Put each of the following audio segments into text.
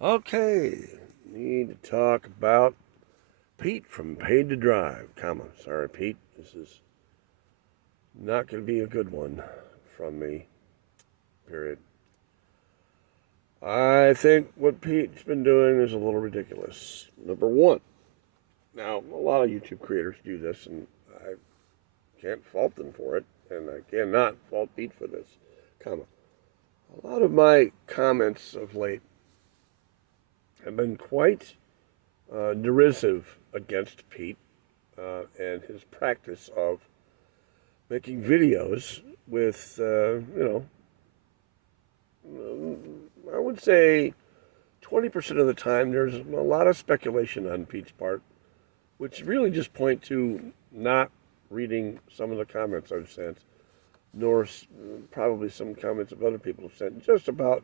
Okay, need to talk about Pete from Paid to Drive, comma. Sorry, Pete, this is not going to be a good one from me, period. I think what Pete's been doing is a little ridiculous. Number one, now a lot of YouTube creators do this, and I can't fault them for it, and I cannot fault Pete for this, comma. A lot of my comments of late have been quite derisive against Pete and his practice of making videos with, I would say 20% of the time there's a lot of speculation on Pete's part, which really just point to not reading some of the comments I've sent, nor probably some comments of other people have sent, just about,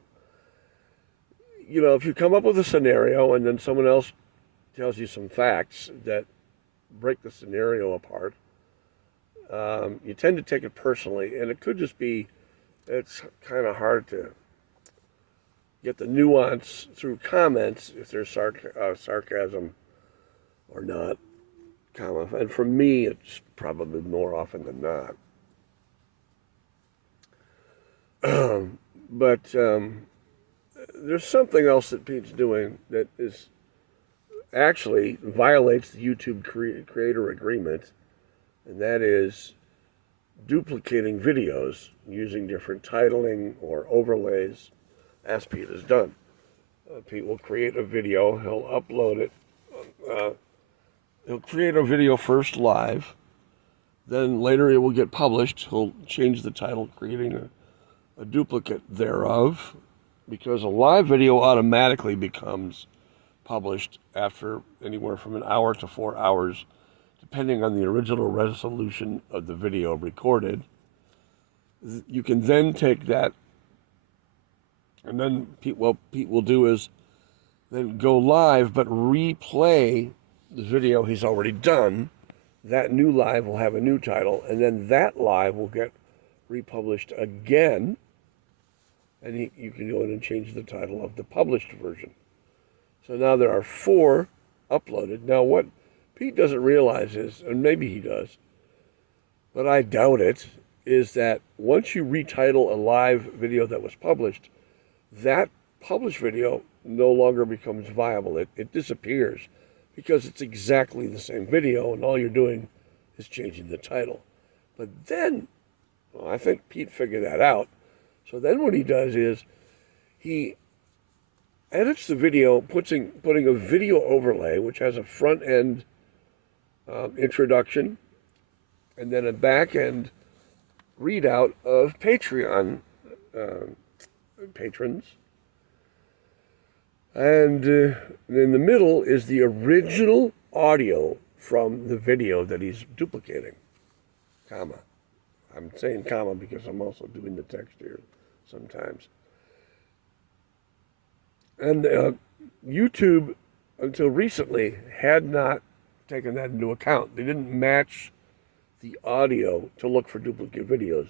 if you come up with a scenario and then someone else tells you some facts that break the scenario apart, you tend to take it personally, and it could just be it's kind of hard to get the nuance through comments if there's sarcasm or not. And for me, it's probably more often than not. But there's something else that Pete's doing that is actually violates the YouTube creator agreement, and that is duplicating videos using different titling or overlays, as Pete has done. Pete will create a video, he'll upload it, he'll create a video first live, then later it will get published. He'll change the title, creating a duplicate thereof, because a live video automatically becomes published after anywhere from an hour to 4 hours, depending on the original resolution of the video recorded. You can then take that, and then what Pete will do is then go live, but replay the video he's already done. That new live will have a new title, and then that live will get republished again, and you can go in and change the title of the published version. So now there are 4 uploaded. Now what Pete doesn't realize is, and maybe he does, but I doubt it, is that once you retitle a live video that was published, that published video no longer becomes viable. It disappears because it's exactly the same video, and all you're doing is changing the title. But then, I think Pete figured that out. So then what he does is he edits the video, putting a video overlay, which has a front end introduction and then a back end readout of Patreon patrons. And in the middle is the original audio from the video that he's duplicating, comma. I'm saying comma because I'm also doing the text here sometimes. And YouTube, until recently, had not taken that into account. They didn't match the audio to look for duplicate videos,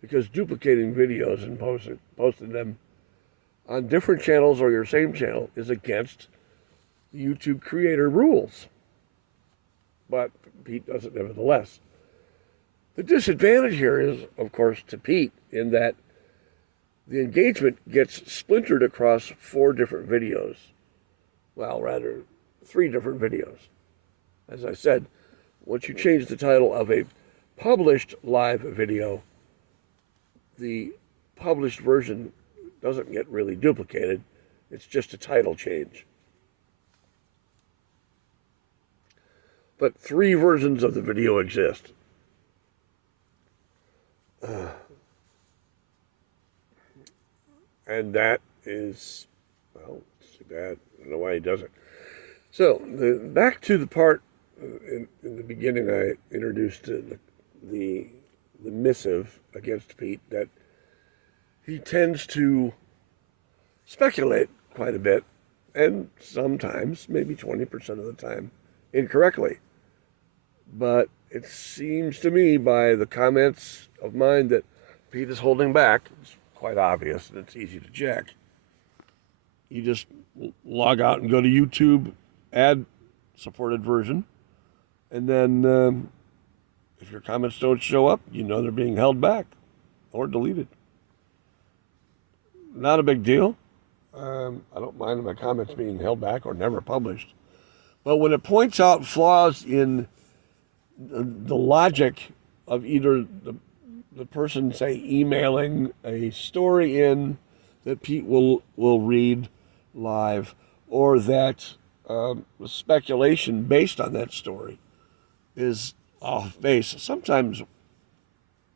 because duplicating videos and posting them on different channels or your same channel is against the YouTube creator rules. But Pete does it nevertheless. The disadvantage here is, of course, to Pete, in that the engagement gets splintered across 4 different videos. Well, rather, 3 different videos. As I said, once you change the title of a published live video, the published version doesn't get really duplicated. It's just a title change. But 3 versions of the video exist. And that is, well, it's too bad. I don't know why he does it. So, back to the part in the beginning, I introduced the missive against Pete, that he tends to speculate quite a bit, and sometimes, maybe 20% of the time, incorrectly. But it seems to me, by the comments of mine, that Pete is holding back. It's quite obvious, and it's easy to check. you just log out and go to YouTube ad supported version, and then if your comments don't show up, you know they're being held back or deleted. Not a big deal. I don't mind my comments being held back or never published. But when it points out flaws in the logic of either the person, say, emailing a story in that Pete will read live, or that speculation based on that story is off base, sometimes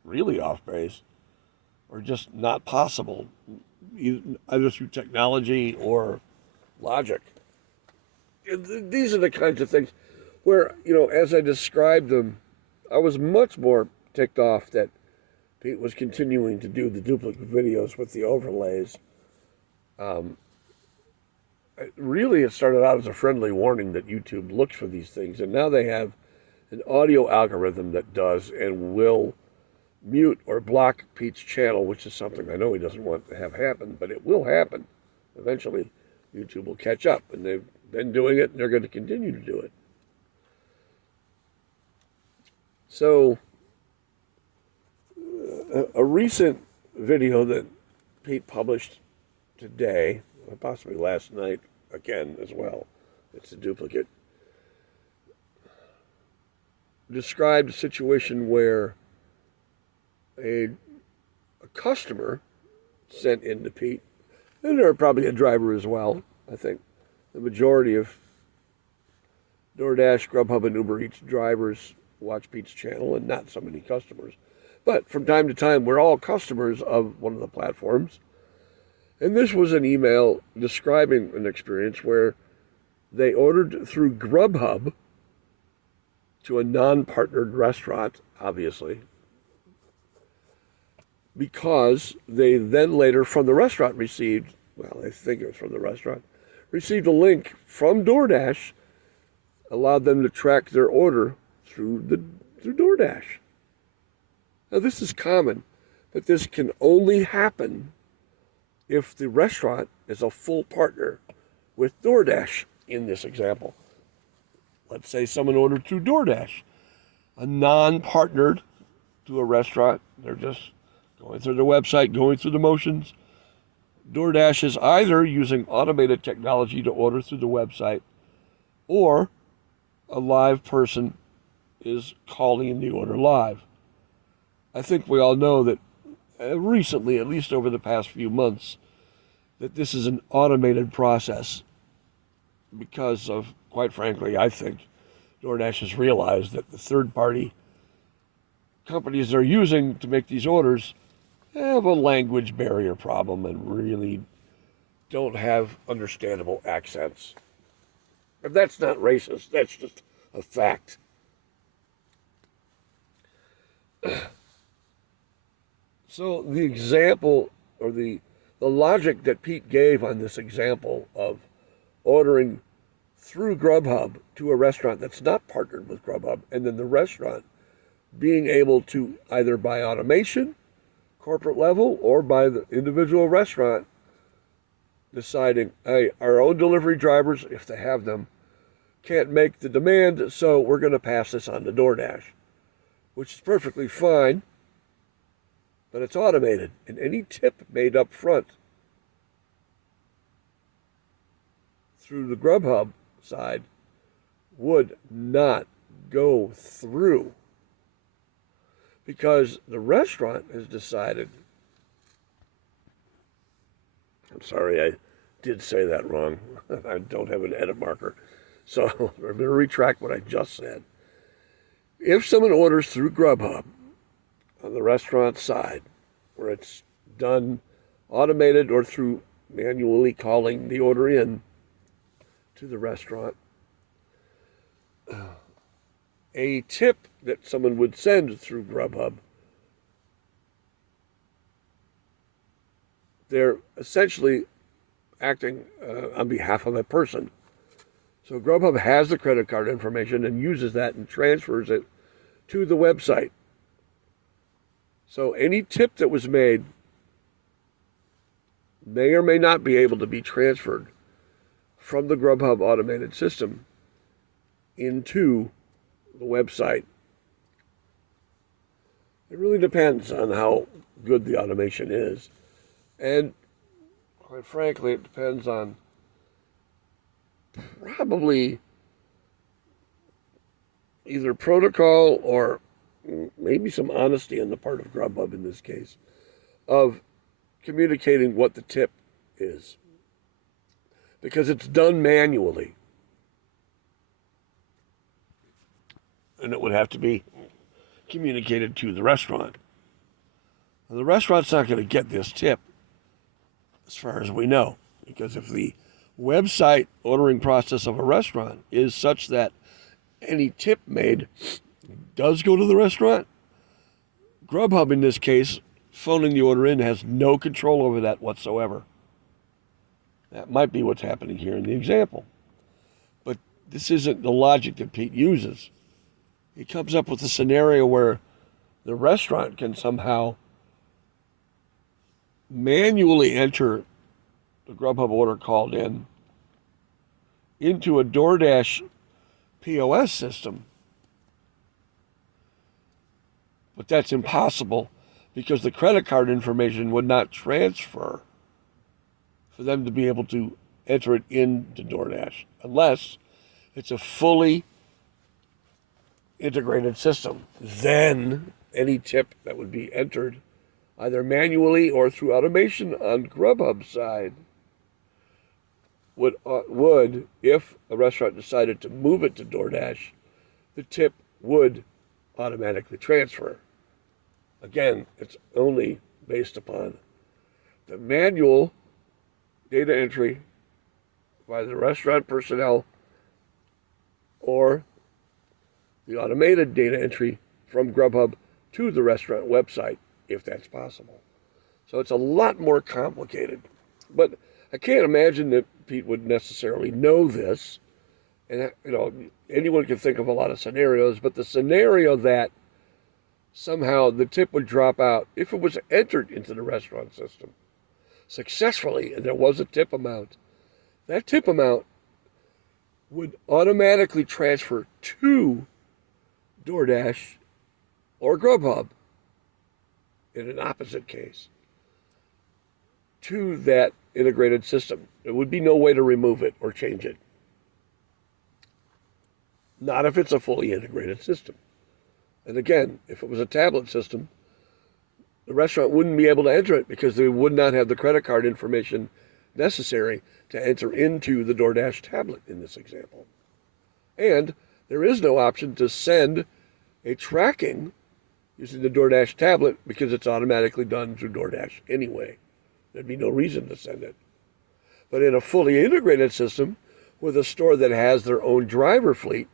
really off base, or just not possible, either through technology or logic. These are the kinds of things where, as I described them, I was much more ticked off that Pete was continuing to do the duplicate videos with the overlays. Really, it started out as a friendly warning that YouTube looks for these things, and now they have an audio algorithm that does and will mute or block Pete's channel, which is something I know he doesn't want to have happen, but it will happen. Eventually, YouTube will catch up, and they've been doing it, and they're going to continue to do it. So, a recent video that Pete published today, possibly last night again as well, it's a duplicate, described a situation where a customer sent in to Pete, and there are probably a driver as well. I think the majority of DoorDash, Grubhub, and Uber Eats drivers watch Pete's channel, and not so many customers. But from time to time, we're all customers of one of the platforms. And this was an email describing an experience where they ordered through Grubhub to a non-partnered restaurant, obviously, because they then later from the restaurant received, well, I think it was from the restaurant, received a link from DoorDash, allowed them to track their order through DoorDash. Now, this is common, but this can only happen if the restaurant is a full partner with DoorDash in this example. Let's say someone ordered through DoorDash, a non-partnered to a restaurant. They're just going through their website, going through the motions. DoorDash is either using automated technology to order through the website, or a live person is calling the order live. I think we all know that recently, at least over the past few months, that this is an automated process because of, quite frankly, I think DoorDash has realized that the third-party companies they're using to make these orders have a language barrier problem and really don't have understandable accents. And that's not racist, that's just a fact. So the example, or the logic that Pete gave on this example of ordering through Grubhub to a restaurant that's not partnered with Grubhub, and then the restaurant being able to either by automation, corporate level, or by the individual restaurant deciding, hey, our own delivery drivers, if they have them, can't make the demand, so we're going to pass this on to DoorDash, which is perfectly fine, but it's automated, and any tip made up front through the Grubhub side would not go through because the restaurant has decided, I'm sorry, I did say that wrong. I don't have an edit marker, so I'm going to retract what I just said. If someone orders through Grubhub on the restaurant side, where it's done automated or through manually calling the order in to the restaurant, a tip that someone would send through Grubhub, they're essentially acting on behalf of a person. So Grubhub has the credit card information and uses that and transfers it to the website. So any tip that was made may or may not be able to be transferred from the Grubhub automated system into the website. It really depends on how good the automation is. And quite frankly, it depends on probably either protocol or maybe some honesty on the part of Grubhub in this case, of communicating what the tip is. Because it's done manually. And it would have to be communicated to the restaurant. And the restaurant's not going to get this tip, as far as we know. Because if the website ordering process of a restaurant is such that any tip made does go to the restaurant, Grubhub in this case, phoning the order in, has no control over that whatsoever. That might be what's happening here in the example. But this isn't the logic that Pete uses. He comes up with a scenario where the restaurant can somehow manually enter the Grubhub order called in into a DoorDash POS system. But that's impossible because the credit card information would not transfer for them to be able to enter it into DoorDash unless it's a fully integrated system. Then any tip that would be entered either manually or through automation on Grubhub's side would, if a restaurant decided to move it to DoorDash, the tip would automatically transfer. Again, it's only based upon the manual data entry by the restaurant personnel or the automated data entry from Grubhub to the restaurant website, if that's possible. So it's a lot more complicated. But I can't imagine that Pete would necessarily know this. And, anyone can think of a lot of scenarios, but the scenario that somehow the tip would drop out if it was entered into the restaurant system successfully and there was a tip amount, that tip amount would automatically transfer to DoorDash or Grubhub in an opposite case to that integrated system. There would be no way to remove it or change it. Not if it's a fully integrated system. And again, if it was a tablet system, the restaurant wouldn't be able to enter it because they would not have the credit card information necessary to enter into the DoorDash tablet in this example. And there is no option to send a tracking using the DoorDash tablet because it's automatically done through DoorDash anyway. There'd be no reason to send it. But in a fully integrated system with a store that has their own driver fleet,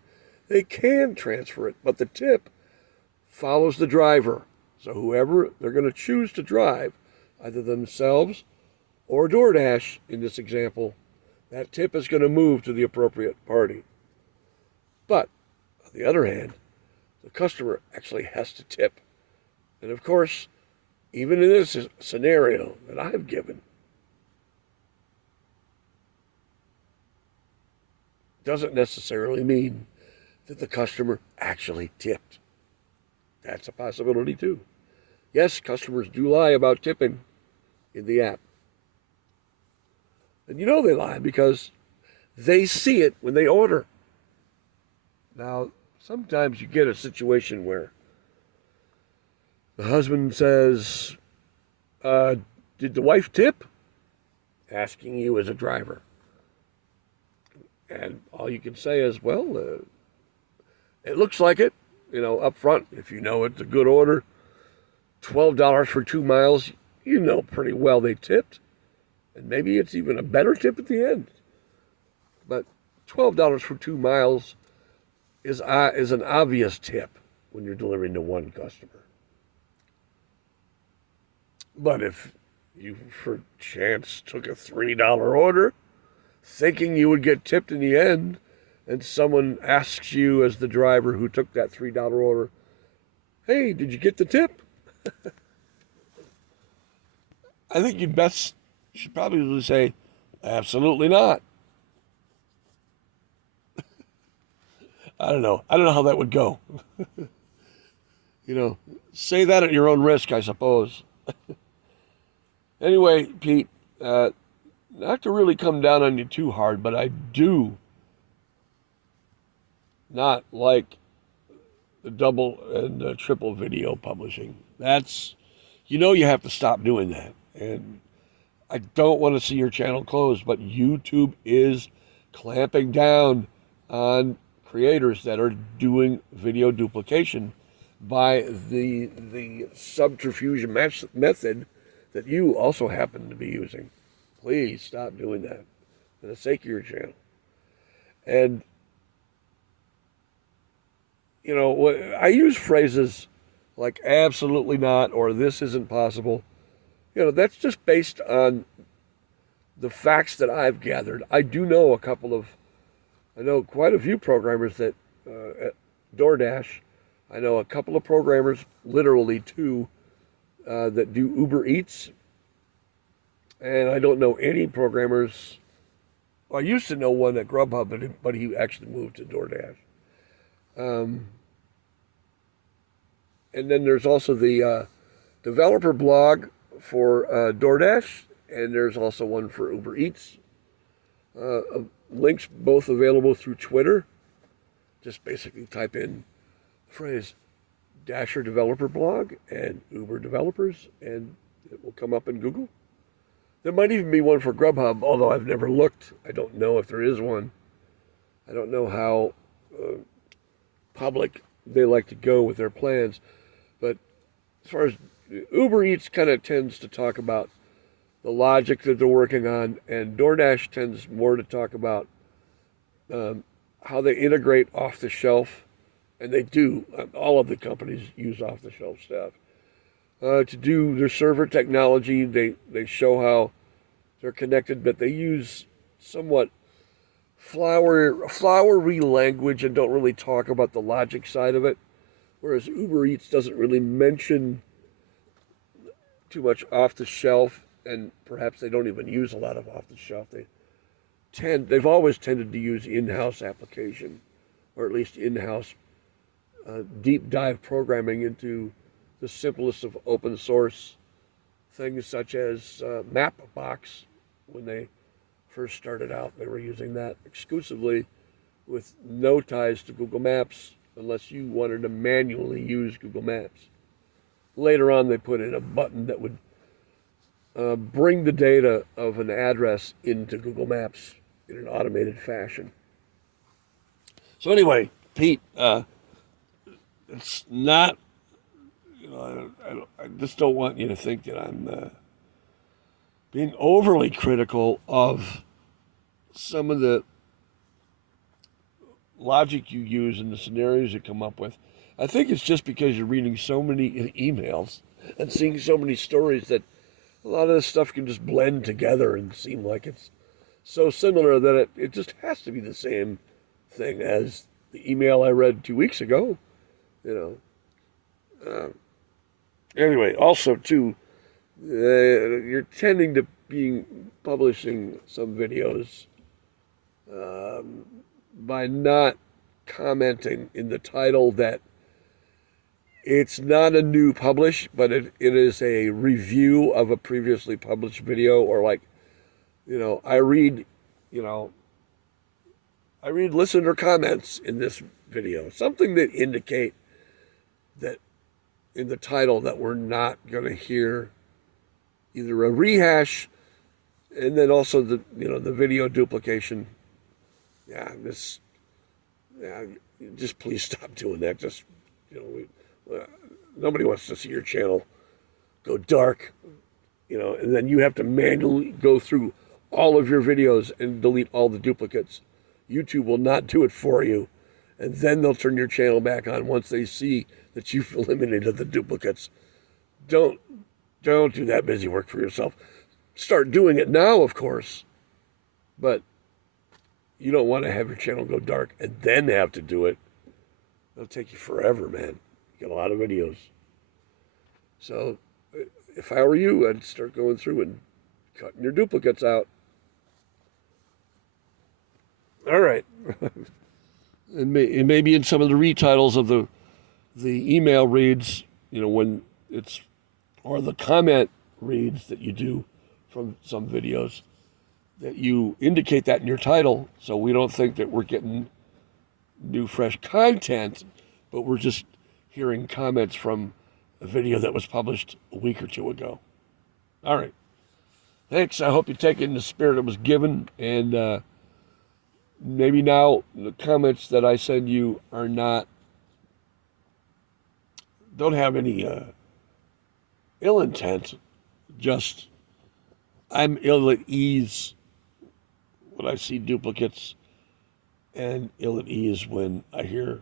they can transfer it, but the tip follows the driver. So whoever they're going to choose to drive, either themselves or DoorDash in this example, that tip is going to move to the appropriate party. But on the other hand, the customer actually has to tip. And of course, even in this scenario that I've given, doesn't necessarily mean that the customer actually tipped. That's a possibility too. Yes, customers do lie about tipping in the app. And they lie because they see it when they order. Now, sometimes you get a situation where the husband says, did the wife tip? Asking you as a driver. And all you can say is, well, it looks like it, up front. If you know it's a good order, $12 for 2 miles, you know pretty well they tipped. And maybe it's even a better tip at the end. But $12 for 2 miles is an obvious tip when you're delivering to one customer. But if you, for chance, took a $3 order, thinking you would get tipped in the end, and someone asks you as the driver who took that $3 order, hey, did you get the tip? I think you'd best You should probably say, absolutely not. I don't know. I don't know how that would go. You know, say that at your own risk, I suppose. Anyway, Pete, not to really come down on you too hard, but I do not like the double and the triple video publishing. That's, you have to stop doing that. And I don't want to see your channel closed, but YouTube is clamping down on creators that are doing video duplication by the subterfuge method that you also happen to be using. Please stop doing that for the sake of your channel. And I use phrases like absolutely not or this isn't possible. That's just based on the facts that I've gathered. I know quite a few programmers that at DoorDash. I know a couple of programmers, literally two, that do Uber Eats. And I don't know any programmers. Well, I used to know one at Grubhub, but he actually moved to DoorDash. And then there's also the developer blog for DoorDash, and there's also one for Uber Eats. Links both available through Twitter. Just basically type in the phrase Dasher developer blog and Uber developers, and it will come up in Google. There might even be one for Grubhub, although I've never looked. I don't know if there is one. I don't know how public they like to go with their plans. But as far as Uber Eats kind of tends to talk about the logic that they're working on, and DoorDash tends more to talk about how they integrate off the shelf, and they do. All of the companies use off the shelf stuff. To do their server technology, they show how they're connected, but they use somewhat flowery language and don't really talk about the logic side of it. Whereas Uber Eats doesn't really mention too much off the shelf, and perhaps they don't even use a lot of off the shelf. They've always tended to use in-house application, or at least in-house deep dive programming into the simplest of open source things, such as Mapbox. When they first started out, they were using that exclusively with no ties to Google Maps, unless you wanted to manually use Google Maps. Later on, they put in a button that would bring the data of an address into Google Maps in an automated fashion. So anyway, Pete, it's not, I just don't want you to think that I'm being overly critical of some of the logic you use and the scenarios you come up with. I think it's just because you're reading so many emails and seeing so many stories that a lot of this stuff can just blend together and seem like it's so similar that it just has to be the same thing as the email I read 2 weeks ago. Anyway, also too, you're tending to publishing some videos by not commenting in the title that it's not a new publish, but it is a review of a previously published video, or like, I read listener comments in this video, something that indicate that in the title that we're not going to hear either a rehash, and then also the video duplication. Just please stop doing that. Just nobody wants to see your channel go dark, and then you have to manually go through all of your videos and delete all the duplicates. YouTube will not do it for you, and then they'll turn your channel back on once they see that you've eliminated the duplicates. Don't do that busy work for yourself. Start doing it now, of course, but you don't want to have your channel go dark and then have to do it. It'll take you forever, man. You got a lot of videos. So if I were you, I'd start going through and cutting your duplicates out. All right. And maybe in some of the retitles of the email reads, when it's, or the comment reads that you do from some videos, that you indicate that in your title, so we don't think that we're getting new, fresh content, but we're just hearing comments from a video that was published a week or two ago. All right. Thanks. I hope you take it in the spirit it was given, and maybe now the comments that I send you don't have any ill intent, just I'm ill at ease when I see duplicates, and ill at ease when I hear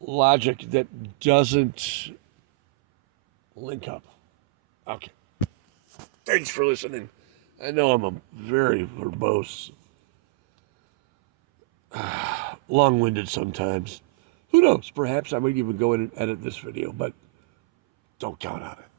logic that doesn't link up. Okay. Thanks for listening. I know I'm a very verbose, long-winded sometimes. Who knows? Perhaps I might even go in and edit this video, but don't count on it.